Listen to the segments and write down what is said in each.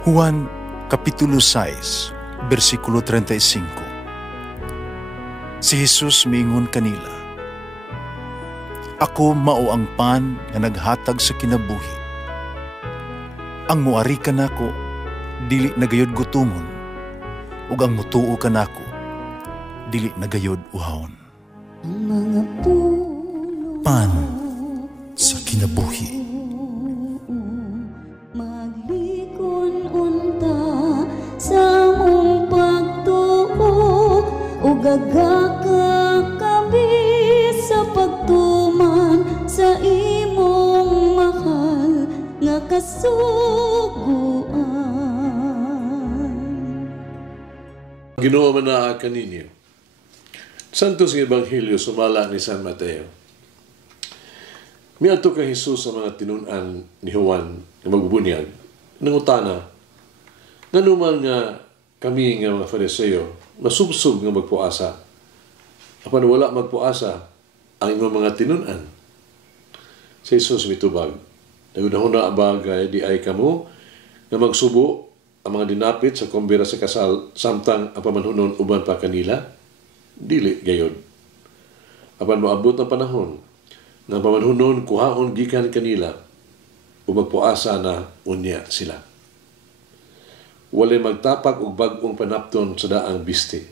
Juan Kapitulo 6, versikulo 35. Si Jesus miingon kanila, "Ako mao ang pan nga naghatag sa kinabuhi. Ang muari kanako dili nagayod gutomon, ug ang mutuo kanako dili nagayod uhawon." Pan sa kinabuhi. Gagaka kami sa pagtuman sa imong mahal nga kasuguan. Ginoo man na kaninyo. Santos ng Ebanghelyo sumala ni San Mateo. Miadto kay Jesus sa mga tinun-an ni Juan nga magbubunyag. Nangutana, nganuman nga kami nga mga Fariseo masubsob nga magpuasa. Apan wala magpuasa ang imong mga tinun-an. Si Jesus mitubag, nagunahuna ang bagay di ay kamo nga magsubo ang mga dinapit sa kumbira sa kasal samtang ang pamanhunon uban pa kanila, dili gayod. Apan moabot ang panahon nga pamanhunon kuhaon gikan kanila o magpuasa na unya sila. Walay magtapak og bag-ong panapton sa daang biste.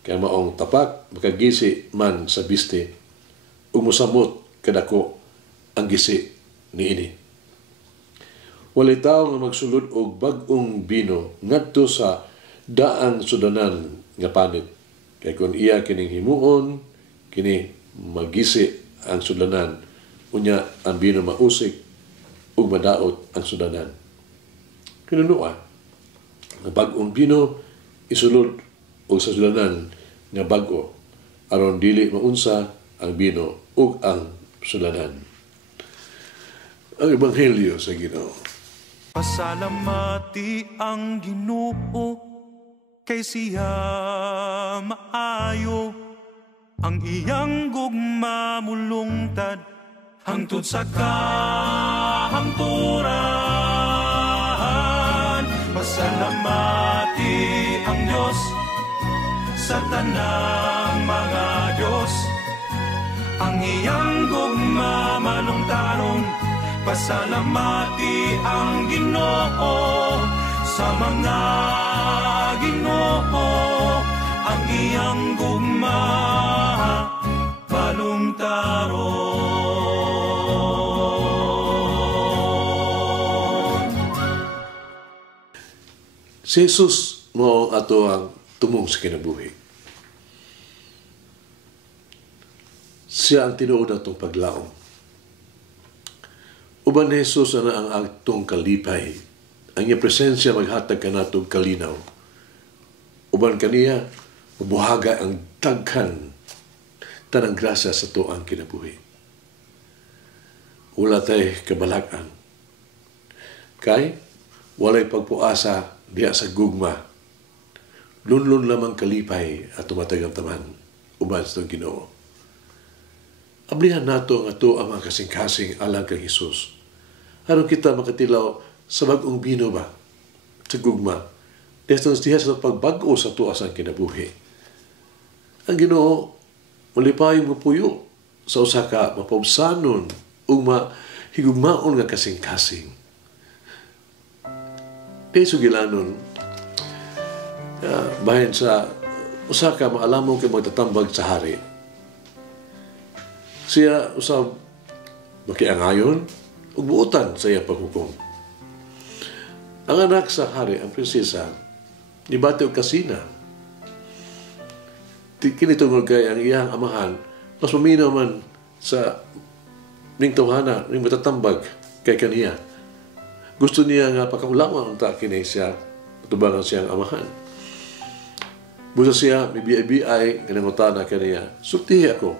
Kaya maong tapak, makagisi man sa biste, ug mosamot kadako ang gisi niini. Walay tao nga magsulod og bag-ong bino ngadto sa daang sudanan nga panit. Kaya kung iya kining himuon, kini magisi ang sudanan, unya ang bino mausik ug madaot ang sudanan. Kinunua, nga bag-ong bino isulod og sa sudanan nga bag-o aron dili maunsa ang bino ug ang sudanan. Ang Ebanghelyo sa Ginoo. Pasalamati ang Ginoo kay siya maayo, ang iyang gugma mulungtad hangtod sa kahangturan. Pasalamati ang Diyos sa tanang mga Diyos, ang iyang gugma malungtaron. Pasalamati ang Ginoo sa mga Ginoo, ang iyang gugma malungtaron. Si Jesus mo ato ang tumong sa kinabuhi. Siya ang tinuod atong paglaom. Uban ni Jesus na ang atong kalipay. Ang iyang presensya maghatag ka natong kalinaw. Uban kaniya, mabuhaga ang daghan tanang grasya sa to ang kinabuhi. Wala tayo kabalakan. Kay, walay pagpuasa diya sa gugma. Lunlun lamang kalipay at tumatagang taman. Uban sa itong Ginoo. Ablihan nato ang ato ang mga kasing-kasing alang kang Jesus. Aron kita makatilaw sa bagong bino ba? Sa gugma. Dito diya sa pagbago sa tuas ang kinabuhi. Ang Ginoo, malipayong mapuyo sa usa ka mapabsanon o mahigugmaon nga kasing-kasing. Kay sugilanon, bahin sa usa ka maalamong kay magtatambag sa hari. Siya usab makiangayon ug buotan sa iyang paghukom. Ang anak sa hari, ang prinsesa, nibati og kasina. Kini tungod kay ang iyang amahan, mas maminaw man sa ning tawhana, ning matatambag kay kaniya. Gusto niya nga pakaulaman ang kini siya, tubangan siyang amahan. Busa siya, may biay-biay, ganangutana kaniya, "Sultihi ako,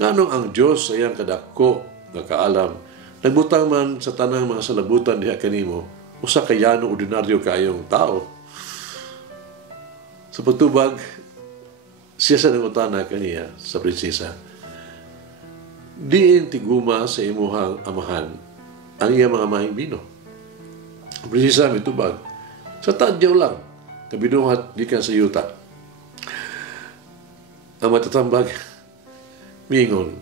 nganong ang Diyos sa iyang kadako nga kaalam, nagbutang man sa tanang mga salabutan diha kanimo, usa ka yano ordinaryo kaayong tao." Sa pagtubag, siya sa nangutana kaniya sa prinsesa, "Diin tiguma sa imuhang amahan ang iya mga maing bino." Prinsesa mitubag, Sa tadyaw lang, kabinuhat gikan sa yuta. Ang matatambag, mingon,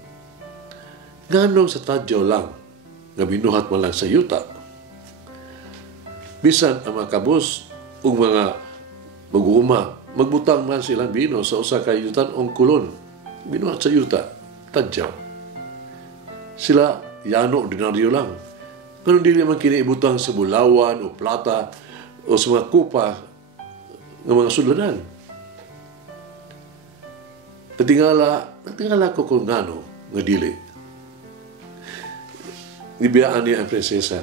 nganong sa tadyaw lang, nga binuhat mo lang sa yuta. Bisan ang mga kabus, o mga mag-uuma, magbutang man silang bino sa usa ka yutan o kulon. Binuhat sa yuta, tadyaw. Sila, yano, ordinaryo lang. Ganun din naman kiniibutang sa bulawan o plata o sa mga kupa ng mga sulanan. Natingala ko kung ngano nga dili. Nibiyaan niya ang prinsesa.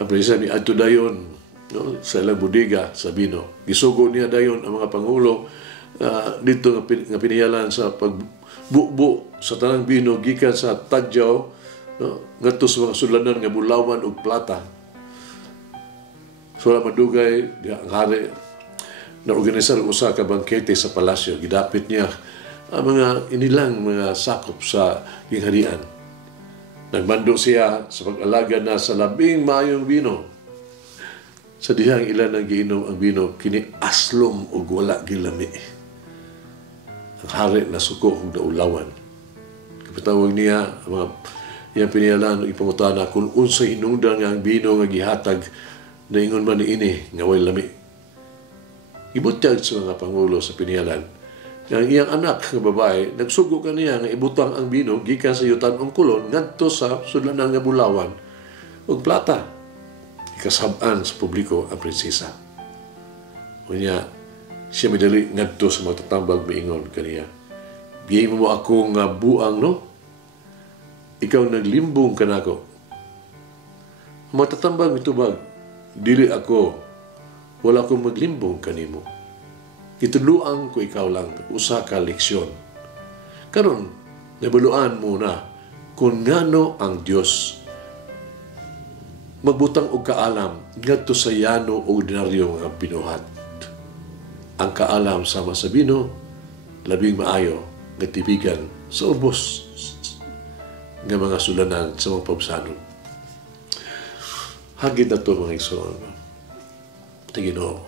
Ang prinsesa ni adto dayon, no, sa ilang bodega sa bino. Gisugo niya dayon ang mga pangulo dito nga piniyalan sa pagbukbo sa tanang bino gikan sa tadyaw, no, ngadto sa mga sulanan nga bulawan ug plata. So madugay ang hari na organisar usa ka bangkete sa palasyo. Gidapit niya ang mga inilang mga sakop sa gingharian. Nagbando siya sa pag-alaga na sa labing maayong bino. Sa dihang ilan ang giinom ang bino, kini aslom o wala gilami. Ang hari na suko o daulawan. Kapatawag niya, ang mga iyang piniyalan o ipangutana kung unsay hinungdan nga ang bino nga gihatag na ingon man ni ini nga way lami. Ibutyag sa mga pangulo sa piniyalan. Ang iyang anak nga babae, nagsugo kaniya nga ibutang ang bino gikan sa yutan ong kulon ngadto sa sudlanan nga bulawan ug plata. Ikasab-an sa publiko ang prinsesa. Unya, siya midali ngadto sa matatambag miingon kaniya. Biyay mo ako nga buang, no? Ikaw naglimbong ka na ako. Matatambag mitubag, dili ako, wala akong maglimbong kanimo. Ituluan ko ikaw lang, usa ka leksyon. Karon, nabaluan mo na kung ngano ang Diyos magbutang og kaalam ngadto sa yano o ordinaryo nga binuhat. Ang kaalam sama sa bino, labing maayo nga tibigan sa ubos nga mga sulanan sa mga pabsanon. Hagid na ito mga igsoon. Tingino,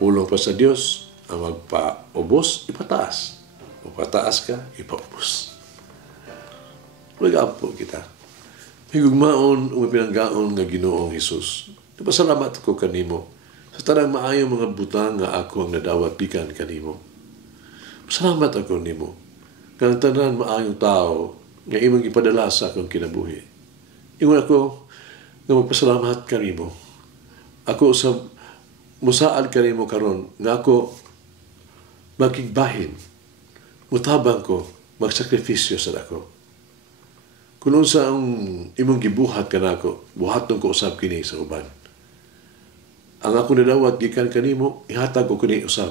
pulong pa sa Diyos ang magpa-ubos, ipataas. Magpataas ka, ipaubos. Mag-apo kita. Higugmaon o pinanggaon nga Ginoong Hesus. Napasalamat ko kanimo sa tanang maayong mga butang nga ako ang nadawat bikan kanimo. Salamat ako nimo. Kang tanan maayong tao nga imong ipadala sa akong kinabuhi. Ingon ako nga magpasalamat kanimo. Ako sa musaad kanimo karon nga ako magigbahin. Mutabang ko magsakripisyo sa ako. Kung sa ang imong gibuhat kanako, buhaton ko usab kini sa uban. Ang ako nadawat gikan kanimo, ihatag ko kini usab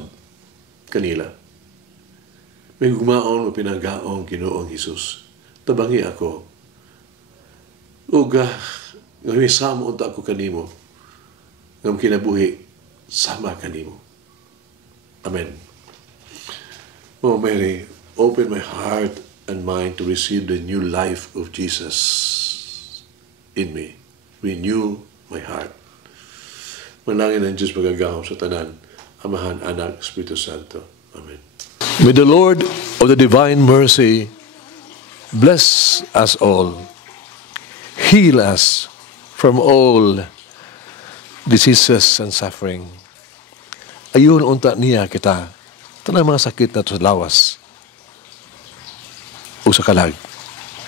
kanila. May gumaon o pinanggaong Ginoong Hesus. Tabangi ako. Uga, ngayon sama unta ako kanimo. Ngam kinabuhi, sama kanimo. Amen. Oh Mary, open my heart and mind to receive the new life of Jesus in me. Renew my heart. Manangin ang Diyos magagahom sa tanan, Amahan, Anak, Espiritu Santo. Amen. May the Lord of the divine mercy bless us all, heal us from all diseases and suffering. Ayun unta niya kita, tanang mga sakit na sa lawas o sa kalag,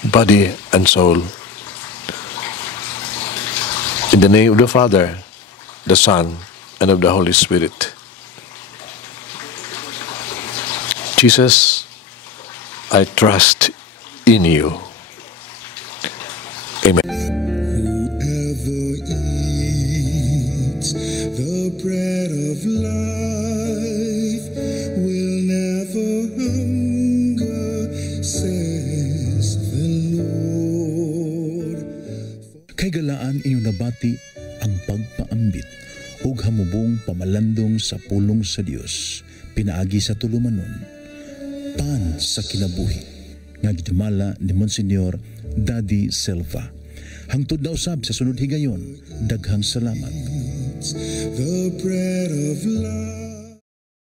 body and soul. In the name of the Father, the Son, and of the Holy Spirit. Jesus, I trust in you. Amen. Whoever eats the bread of life will never hunger, says the Lord. Kay galaan inyong nabati ang pagpaambit ug hamubong pamalandong sa pulong sa Dios pinaagi sa tulumanon. Pan sa kinabuhi nga gidumala ni Monsignor Daddy Silva. Hangtod na usab sa sunod higayon, daghang salamat. the bread of life.